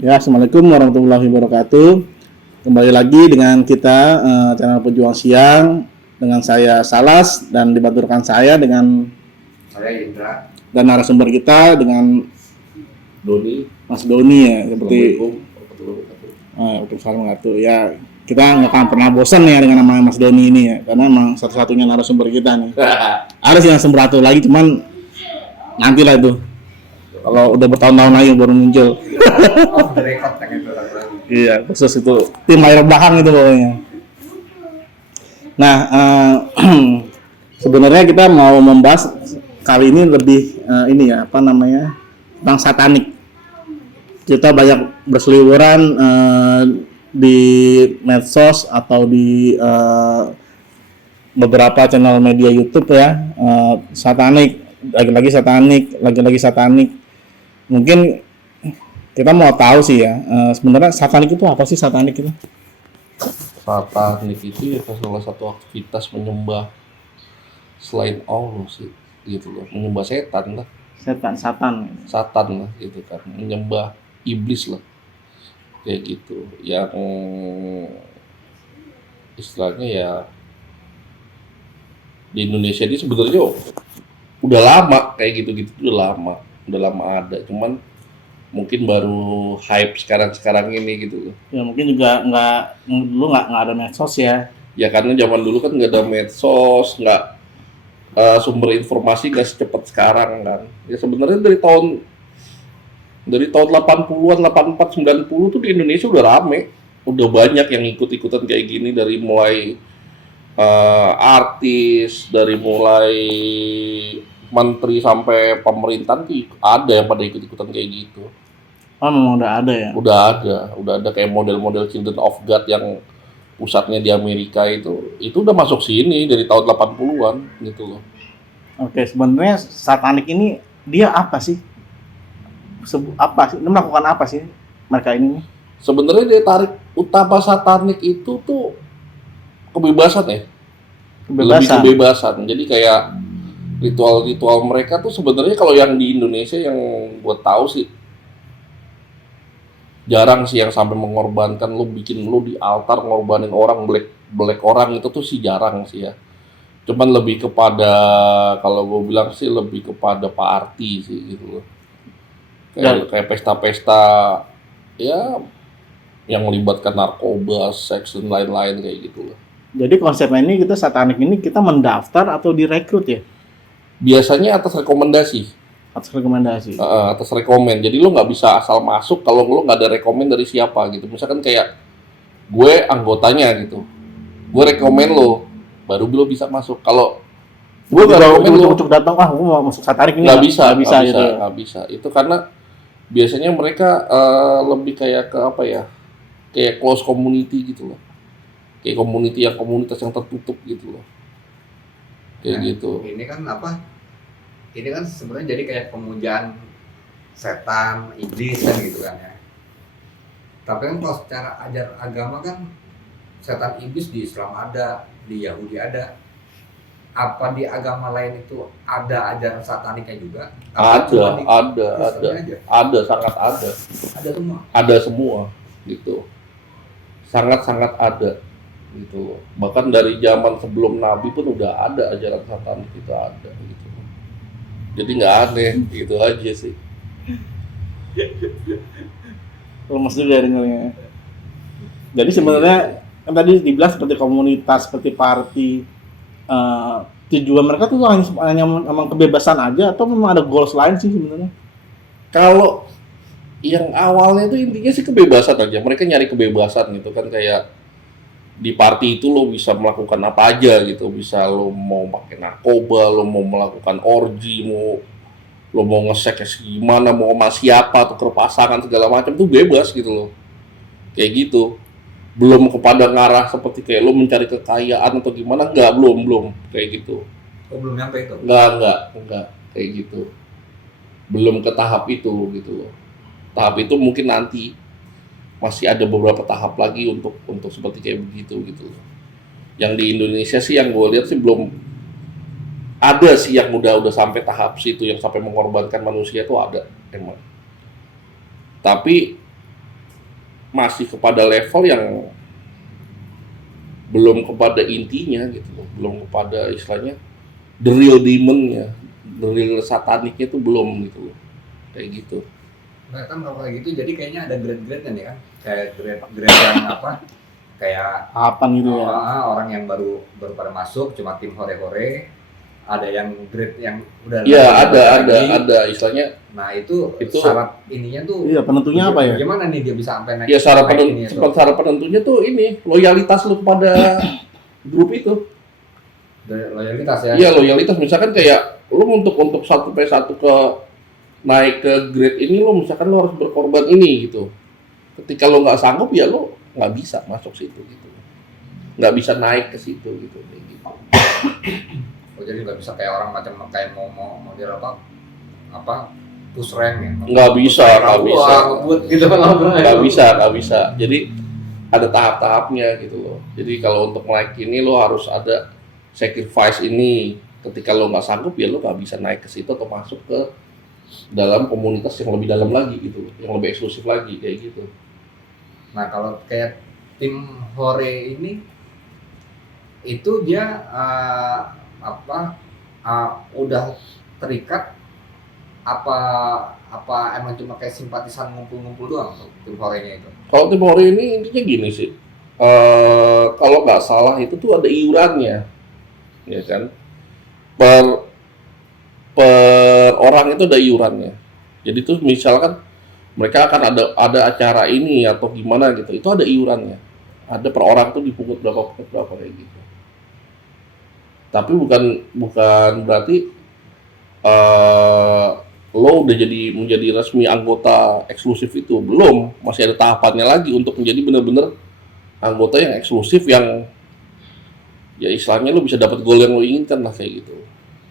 Ya, Assalamualaikum warahmatullahi wabarakatuh. Kembali lagi dengan kita channel Pejuang Siang dengan saya Salas dan dibantu saya dengan Saya Indra. dan narasumber kita dengan Doni. Mas Doni ya, seperti Assalamualaikum warahmatullahi wabarakatuh. Waalaikumsalam. Ya, kita nggak akan pernah bosan ya dengan nama Mas Doni ini ya, karena emang satu-satunya narasumber kita nih. Ada sih yang satu lagi, cuman nantilah itu. Kalau udah bertahun-tahun lagi baru muncul. Oh, the record yang itu lagi. Iya, khusus itu tim layar belakang itu pokoknya. Nah, sebenarnya kita mau membahas kali ini lebih ini ya, apa namanya, tentang satanik. Kita banyak berseliweran di medsos atau di beberapa channel media YouTube ya, satanik, lagi-lagi satanik. Mungkin kita mau tahu sih ya, sebenarnya satanik itu apa sih satanik itu? Satanik itu ya salah satu aktivitas menyembah selain Allah sih, gitu loh, menyembah setan lah, Satan. satan lah gitu kan, menyembah iblis lah, kayak gitu, yang istilahnya ya di Indonesia ini sebenarnya udah lama kayak gitu-gitu, udah lama ada, cuman mungkin baru hype sekarang ini gitu loh. Ya mungkin juga dulu nggak ada medsos ya. Ya karena zaman dulu kan nggak ada medsos, nggak sumber informasi nggak secepat sekarang kan. Ya sebenarnya dari tahun 80-an, 84, 90 tuh di Indonesia udah rame, udah banyak yang ikut-ikutan kayak gini, dari mulai artis, dari mulai menteri sampai pemerintahan tuh ada yang pada ikut-ikutan kayak gitu. Oh, memang udah ada ya. Udah ada kayak model-model Children of God yang pusatnya di Amerika itu udah masuk sini dari tahun 80-an gitu loh. Oke, sebenarnya satanik ini dia apa sih? Apa sih? Dia melakukan apa sih mereka ini? Sebenarnya dia tarik utama satanik itu tuh kebebasan ya. Lebih kebebasan. Jadi kayak ritual-ritual mereka tuh sebenarnya kalau yang di Indonesia yang gue tahu sih jarang sih yang sampai mengorbankan, lu di altar ngorbanin orang, black orang itu tuh sih jarang sih ya. Cuman lebih kepada, kalau gue bilang sih lebih kepada party sih gitu loh. Kayak pesta-pesta ya yang melibatkan narkoba, seks dan lain-lain kayak gitu loh. Jadi konsepnya ini kita satanik ini kita mendaftar atau direkrut ya? Biasanya atas rekomendasi. Atas rekomen. Jadi lo nggak bisa asal masuk kalau lo nggak ada rekomen dari siapa gitu. Misalkan kayak gue anggotanya gitu, gue rekomen lo, baru lo bisa masuk. Kalau gue nggak rekomen lo, untuk datang, gue mau masuk satanik ini nggak bisa. gitu. Nggak bisa. Itu karena biasanya mereka lebih kayak ke apa ya? Kayak close community gitu loh. Kayak komunitas yang tertutup gitu loh. Kayak gitu. Ini kan apa? Ini kan sebenarnya jadi kayak pemujaan setan, iblis kan gitu kan ya. Tapi kan kalau secara ajar agama kan setan iblis di Islam ada, di Yahudi ada. Apa di agama lain itu ada ajaran sataniknya juga? Ada, sangat ada. Ada semua gitu. Sangat ada gitu. Bahkan dari zaman sebelum Nabi pun udah ada ajaran satanik, itu ada gitu. Jadi nggak aneh, gitu aja sih. Lemes juga dengarnya. Jadi sebenarnya kan tadi dibilang seperti komunitas, seperti party. Tujuan mereka tuh hanya memang kebebasan aja atau memang ada goals lain sih sebenarnya? Kalau yang awalnya itu intinya sih kebebasan aja. Mereka nyari kebebasan gitu kan, kayak di party itu lo bisa melakukan apa aja gitu. Bisa lo mau pakai narkoba, lo mau melakukan orgi, lo mau nge-seks gimana, mau sama siapa, tuker pasangan segala macam tuh bebas gitu loh. Kayak gitu. Belum kepada ngarah seperti kayak lo mencari kekayaan atau gimana, belum kayak gitu. Oh, belum nyampe itu? Enggak kayak gitu. Belum ke tahap itu gitu loh. Tahap itu mungkin nanti masih ada beberapa tahap lagi untuk seperti kayak begitu gitu loh. Yang di Indonesia sih yang gue lihat sih belum ada sih yang udah sampai tahap situ, yang sampai mengorbankan manusia tuh ada emang. Tapi masih kepada level yang belum kepada intinya gitu loh, belum kepada istilahnya the real demon-nya, the real sataniknya itu belum gitu loh, kayak gitu. Nah, kan kalau kayak gitu jadi kayaknya ada grade-grade-nya nih kan. Kayak grade yang apa? Kayak Apa gitu ya? orang yang baru pada masuk cuma tim hore-hore. Ada yang grade yang udah Iya, lagi. ada istilahnya. Nah, itu Itu syarat ininya tuh. Iya, penentunya apa ya? Gimana nih dia bisa sampai naik? ya ini tuh? syarat penentunya tuh ini loyalitas lu kepada grup itu. Loyalitas ya. Iya, loyalitas misalkan kayak lu untuk 1P1 ke naik ke grade ini lo misalkan lo harus berkorban ini gitu. Ketika lo nggak sanggup ya lo nggak bisa masuk situ gitu, nggak bisa naik ke situ gitu kayak gitu. Oh, jadi nggak bisa kayak orang macam kayak mau dia apa push rank ya? Nggak bisa. Buat gitu Nggak bisa. Jadi ada tahap-tahapnya gitu loh. Jadi kalau untuk naik ini lo harus ada sacrifice ini. Ketika lo nggak sanggup ya lo nggak bisa naik ke situ atau masuk ke dalam komunitas yang lebih dalam lagi gitu, yang lebih eksklusif lagi kayak gitu. Nah, kalau kayak tim hore ini itu dia udah terikat apa emang cuma kayak simpatisan ngumpul-ngumpul doang tuh tim horenya itu? Kalau tim hore ini intinya gini sih, kalau nggak salah itu tuh ada iurannya, ya kan? Per orang itu ada iurannya. Jadi tuh misalkan mereka akan ada acara ini atau gimana gitu, itu ada iurannya. Ada per orang tuh dipungut berapa kayak gitu. Tapi bukan berarti lo udah menjadi resmi anggota eksklusif itu, belum, masih ada tahapannya lagi untuk menjadi benar-benar anggota yang eksklusif yang ya istilahnya lo bisa dapat goal yang lo inginkan lah kayak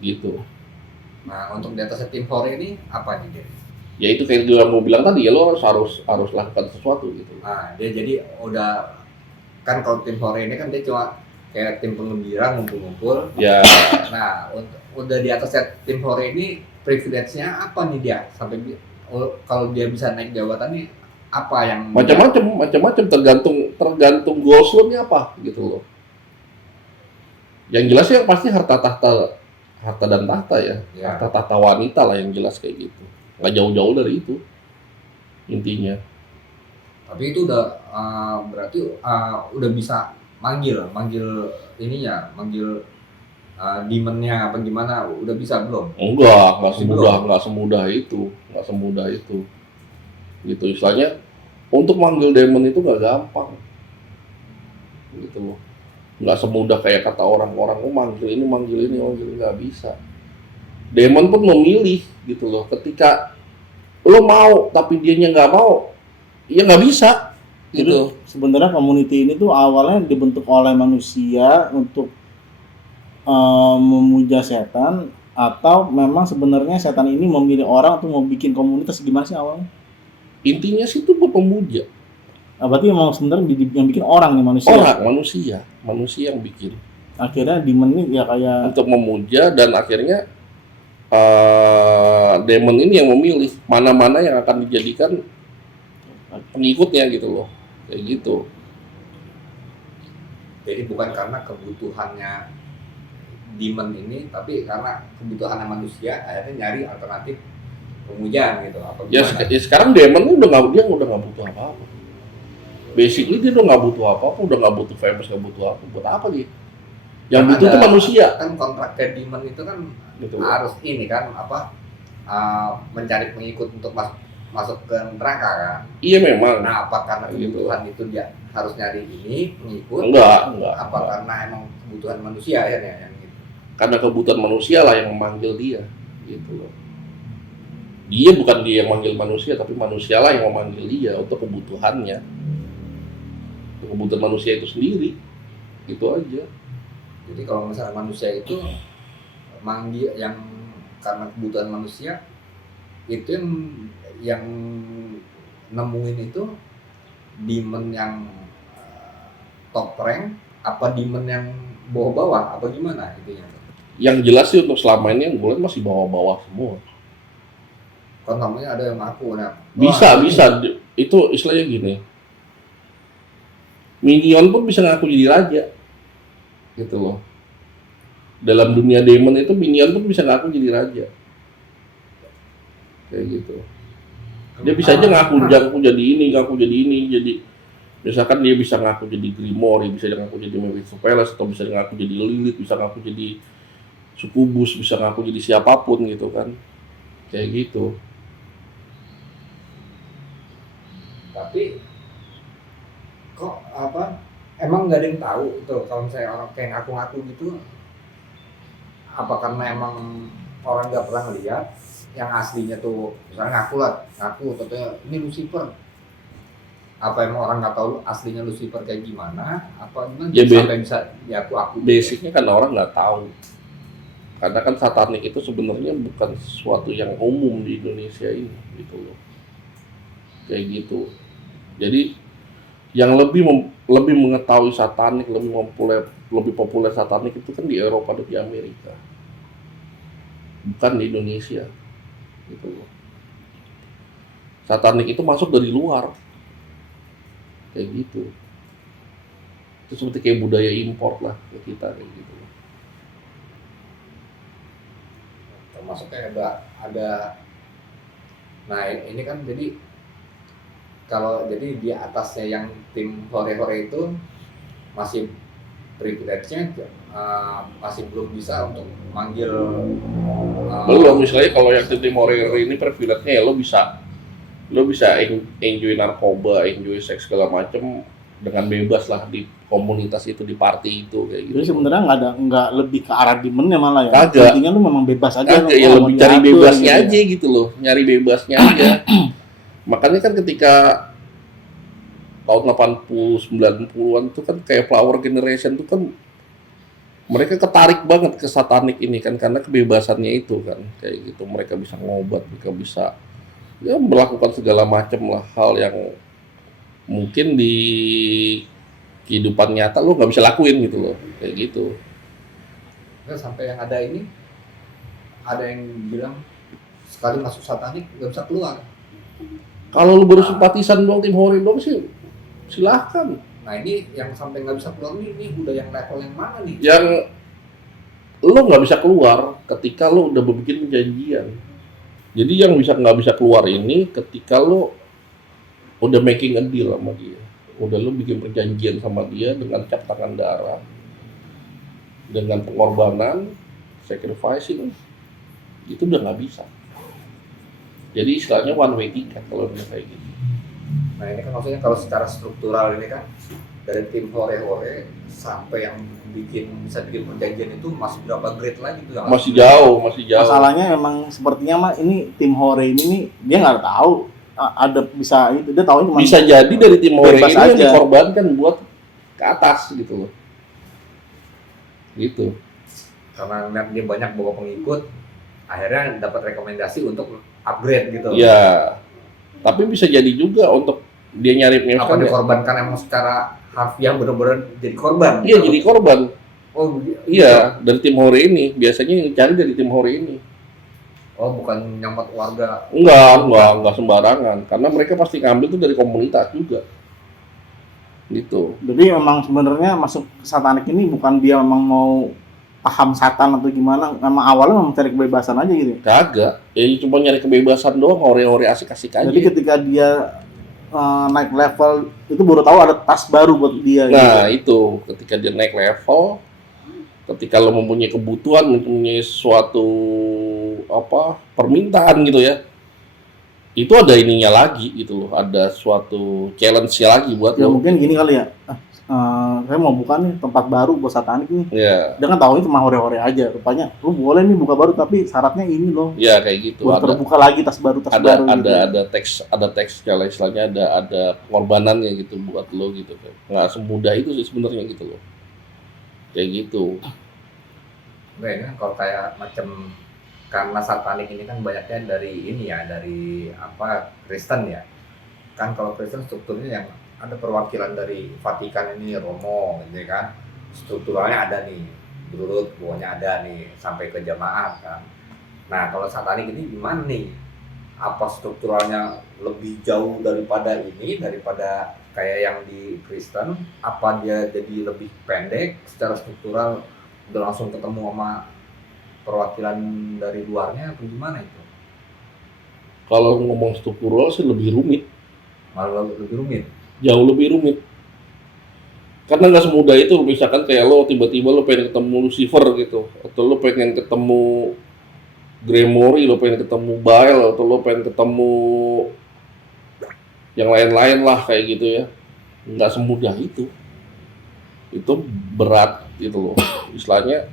gitu. Nah, untuk di atas tim hore ini apa nih dia? Ya itu kayak yang mau bilang tadi ya, lo harus lakukan sesuatu gitu. Nah, dia jadi udah kan kalau tim hore ini kan dia cuma kayak tim penggembira ngumpul-ngumpul. Ya. Nah, udah di atas tim hore ini privilege-nya apa nih dia sampai kalau dia bisa naik jabatan nih apa yang macam-macam tergantung goals lo nya apa gitu loh. Yang jelas yang pasti harta dan tahta ya. Harta tahta wanita lah yang jelas kayak gitu. Nggak jauh-jauh dari itu intinya. Tapi itu udah berarti udah bisa manggil ininya, manggil demon-nya apa gimana, udah bisa belum? Nggak semudah itu. Gitu istilahnya, untuk manggil demon itu nggak gampang. Gitu loh. Nggak semudah kayak kata orang-orang, manggil ini, nggak bisa. Demon pun memilih gitu loh. Ketika lo mau tapi dianya nggak mau, ya nggak bisa. Gitu. Sebenarnya community ini tuh awalnya dibentuk oleh manusia untuk memuja setan, atau memang sebenarnya setan ini memilih orang untuk mau bikin komunitas, gimana sih awalnya? Intinya sih itu buat pemuja. Berarti memang sebenarnya yang bikin orang nih, manusia yang bikin. Akhirnya demon ini ya kayak untuk memuja, dan akhirnya demon ini yang memilih mana-mana yang akan dijadikan pengikutnya gitu loh, kayak gitu. Jadi bukan karena kebutuhannya demon ini, tapi karena kebutuhannya manusia akhirnya nyari alternatif pemuja gitu. Apa ya sekarang demon udah nggak butuh apa-apa. Basically dia udah nggak butuh apa-apa, udah nggak butuh famous, nggak butuh apa. Buat apa dia? Yang butuh itu manusia. Kan kontrak ke demon itu kan gitu. Harus ini kan mencari pengikut untuk masuk ke neraka kan? Iya memang. Nah, apa karena kebutuhan itu dia harus nyari ini pengikut? Enggak. Apa karena emang kebutuhan manusia akhirnya yang gitu? Karena kebutuhan manusia lah yang memanggil dia, gitu loh. Dia bukan dia yang manggil manusia, tapi manusia lah yang memanggil dia untuk kebutuhannya. Untuk kebutuhan manusia itu sendiri, gitu aja. Jadi kalau misalnya manusia itu manggil yang karena kebutuhan manusia, itu yang nemuin itu demon yang top rank apa demon yang bawah-bawah apa gimana intinya? Yang jelas sih untuk selama ini yang gue lihat masih bawah-bawah semua. Kan namanya ada yang ngaku, nah bisa itu istilahnya gini, Minion pun bisa ngaku jadi raja, gitu loh. Dalam dunia demon itu minion pun bisa ngaku jadi raja, kayak gitu. Dia bisa aja ngaku ngaku jadi ini, jadi misalkan dia bisa ngaku jadi Grimoire, bisa ngaku jadi Mephisto Palace, atau bisa ngaku jadi Lilith, bisa ngaku jadi Succubus, bisa ngaku jadi siapapun gitu kan, kayak gitu. Tapi kok apa? Emang nggak ada yang tahu itu kalau misalnya orang kayak ngaku-ngaku gitu, apa karena emang orang nggak pernah ngeliat yang aslinya tuh, misalnya ngaku tentunya ini Lucifer, apa emang orang nggak tahu aslinya Lucifer kayak gimana, apa gimana Ya, sampai bisa diaku-aku? Basicnya kan orang nggak tahu, karena kan satanik itu sebenarnya bukan sesuatu yang umum di Indonesia ini, gitu loh, kayak gitu. Jadi yang lebih mengetahui satanik, lebih populer satanik itu kan di Eropa dan di Amerika, bukan di Indonesia, gitu loh. Satanik itu masuk dari luar, kayak gitu. Itu seperti kayak budaya impor lah ke kita, kayak gitu. Termasuk kayak ada. Nah ini kan jadi kalau jadi di atasnya yang tim hore-hore itu masih privilege-nya masih belum bisa untuk manggil Belum, misalnya kalau yang tim Warrior ini privilege-nya ya lo bisa enjoy narkoba, enjoy seks segala macem dengan bebas lah di komunitas itu, di party itu, kayak gitu. Jadi sebenarnya nggak lebih ke arah demonnya malah ya. Kagak. Intinya lu memang bebas aja. Kagak, ya lebih cari bebasnya aja gitu loh, nyari bebasnya aja. Makanya kan ketika tahun 80 90-an itu kan kayak Flower Generation itu kan mereka ketarik banget ke satanik ini kan karena kebebasannya itu kan, kayak gitu. Mereka bisa ngobat, mereka bisa ya melakukan segala macam lah hal yang mungkin di kehidupan nyata lo nggak bisa lakuin gitu loh, kayak gitu. sampai yang ada yang bilang sekali masuk satanik nggak bisa keluar. Kalau lu baru simpatisan doang tim Hori doang sih silahkan. Nah ini yang sampai nggak bisa keluar ini udah yang level yang mana nih? Yang lo nggak bisa keluar ketika lo udah bikin perjanjian. Jadi yang nggak bisa keluar ini ketika lo udah making a deal sama dia, udah lo bikin perjanjian sama dia dengan cap tangan darah, dengan pengorbanan, sacrificing, itu udah nggak bisa. Jadi istilahnya one way ticket kalau udah kayak gitu. Nah ini kan maksudnya kalau secara struktural ini kan dari tim hore-hore sampai yang bisa bikin perjanjian itu masih berapa grade lagi tuh? Masih jauh. Masalahnya emang sepertinya mah ini tim Hore ini nih dia nggak tahu ada bisa itu, dia tahu cuma bisa jadi dari tim Hore ini yang aja dikorbankan buat ke atas gitu loh. Gitu. Karena ngeliat dia banyak bawa pengikut, akhirnya dapat rekomendasi untuk upgrade gitu. Ya, tapi bisa jadi juga untuk dia nyari apa dikorbankan emang secara harfiah benar-benar jadi korban. Iya, jadi korban. Oh iya, dari tim Hore ini biasanya yang cari dari tim Hore ini. Oh bukan nyampat warga. Enggak sembarangan, karena mereka pasti ngambil tuh dari komunitas juga. Gitu. Jadi memang sebenarnya masuk satanik ini bukan dia memang mau paham setan atau gimana, memang awalnya memang cari kebebasan aja gitu. Kagak, ya cuma nyari kebebasan doang, hore-hore asik-asik aja. Jadi ketika dia naik level itu baru tahu ada tas baru buat dia. Nah gitu. itu ketika dia naik level, ketika lo mempunyai kebutuhan, mempunyai suatu permintaan gitu ya, itu ada ininya lagi gitu loh, ada suatu challenge-nya lagi buat ya lo. mungkin gini kali ya. Saya mau buka nih tempat baru buat satanik nih. Ya. Dia kan tahunya cuma hore-hore aja. Rupanya lu boleh nih buka baru tapi syaratnya ini loh. Ya kayak gitu. Buat terbuka lagi tas baru ada gitu. ada teks kalau istilahnya ada pengorbanannya gitu buat lo gitu kan. Nggak semudah itu sih sebenarnya gitu loh. Kayak gitu. Nah ini kan kalau kayak macam karena satanik ini kan banyaknya dari ini ya, dari Kristen ya. Kan kalau Kristen strukturnya yang ada perwakilan dari Vatikan ini, Romo gitu kan, strukturalnya ada nih, berurut bawahnya ada nih sampai ke jemaat kan. Nah kalau satanik ini gimana nih? Apa strukturalnya lebih jauh daripada kayak yang di Kristen, apa dia jadi lebih pendek secara struktural, udah langsung ketemu sama perwakilan dari luarnya atau gimana itu? Kalau ngomong struktural sih lebih rumit, Malah lebih rumit. jauh lebih rumit. Karena nggak semudah itu, misalkan kayak lo tiba-tiba lo pengen ketemu Lucifer gitu, atau lo pengen ketemu Gremory, lo pengen ketemu Baal, atau lo pengen ketemu yang lain-lain lah kayak gitu ya. Nggak semudah itu. Itu berat gitu loh, istilahnya.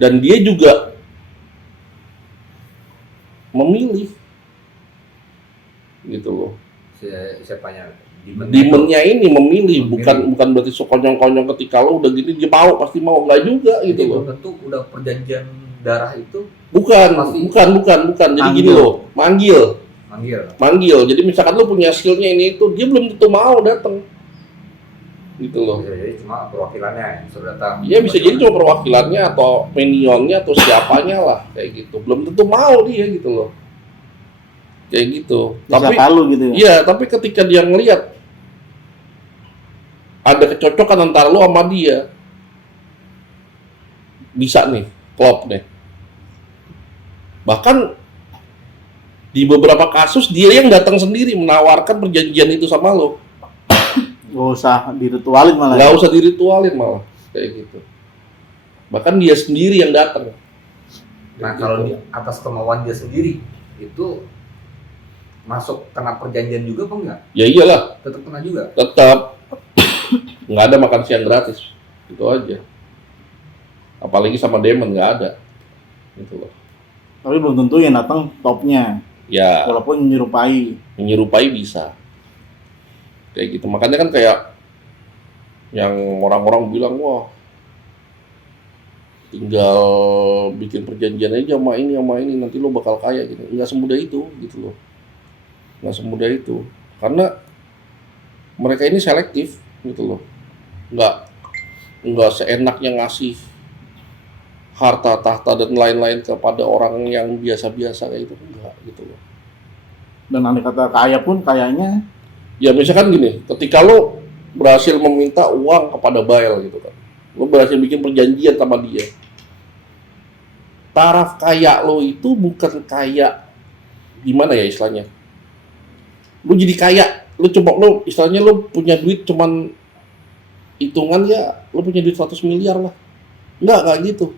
Dan dia juga memilih gitu loh. Siapanya? Demonnya ini memilih, Memilih. bukan berarti sekonyong-konyong ketika lo udah gini dia mau, pasti mau, nggak juga Jadi gitu loh. belum tentu udah perjanjian darah itu Bukan, Pasti. bukan. Jadi Manggil. gini loh, manggil. manggil. Jadi misalkan lo punya skillnya ini itu, dia belum tentu mau datang, gitu loh. Bisa jadi cuma perwakilannya yang sudah datang. Iya bisa jadi cuma perwakilannya atau minionnya atau siapanya lah kayak gitu. Belum tentu mau dia gitu loh, kayak gitu. Bisa Tapi palu gitu ya. iya, tapi ketika dia ngelihat ada kecocokan antara lo sama dia, bisa nih, klop nih. Bahkan di beberapa kasus dia yang datang sendiri menawarkan perjanjian itu sama lo, Gak usah diritualin malah. nggak usah diritualin malah kayak gitu. Bahkan dia sendiri yang datang. Nah Kayak kalau gitu. di atas kemauan dia sendiri itu masuk kena perjanjian juga apa enggak? Ya iyalah, Tetap kena juga. tetap nggak ada makan siang gratis, itu aja. Apalagi sama demon nggak ada, gitu loh. Tapi belum tentu yang datang topnya, Ya walaupun menyerupai. menyerupai bisa, kayak gitu. Makanya kan kayak yang orang-orang bilang wah tinggal bikin perjanjian aja sama ini nanti lo bakal kaya gitu. Nggak semudah itu gitu loh, nggak semudah itu karena mereka ini selektif gitu loh, nggak seenaknya ngasih harta tahta dan lain-lain kepada orang yang biasa-biasa kayak itu, enggak gitu loh. Dan andai kata kaya pun kayaknya Ya misalkan gini, ketika lo berhasil meminta uang kepada Baal gitu kan, lo berhasil bikin perjanjian sama dia, taraf kaya lo itu bukan kaya gimana ya istilahnya, lo jadi kaya, lo istilahnya lo punya duit cuman hitungan ya, lo punya duit 100 miliar lah, nggak gitu.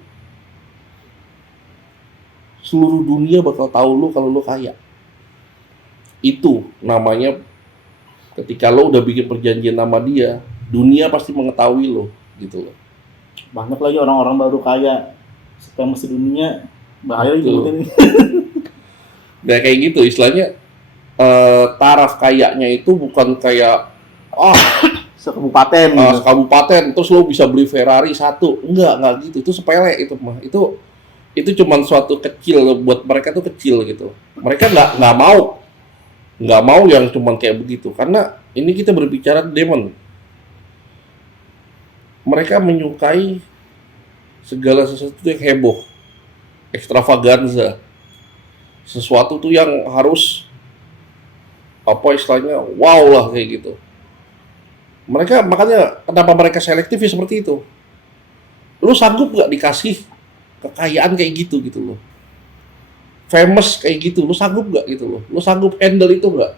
Seluruh dunia bakal tahu lo kalau lo kaya. Itu namanya ketika lo udah bikin perjanjian sama dia, dunia pasti mengetahui lo, gitu loh. banyak lagi orang-orang baru kaya famous di dunia, bahaya Betul. disebutin ini. Nah kayak gitu istilahnya, taraf kayaknya itu bukan kayak Sekabupaten gitu. kabupaten terus lo bisa beli Ferrari satu, enggak gitu, itu sepele itu mah, itu cuman suatu kecil, buat mereka tuh kecil gitu. Mereka nggak mau yang cuman kayak begitu, karena ini kita berbicara demon. Mereka menyukai segala sesuatu yang heboh, ekstravaganza, sesuatu tuh yang harus apa istilahnya wow lah kayak gitu. Mereka makanya kenapa mereka selektif ya seperti itu. Lu sanggup nggak dikasih kekayaan kayak gitu loh, famous kayak gitu, lu sanggup nggak gitu loh, lu sanggup handle itu nggak,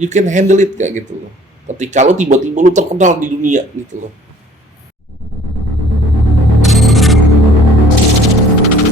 you can handle it kayak gitu loh, ketika lu tiba-tiba lu terkenal di dunia gitu loh.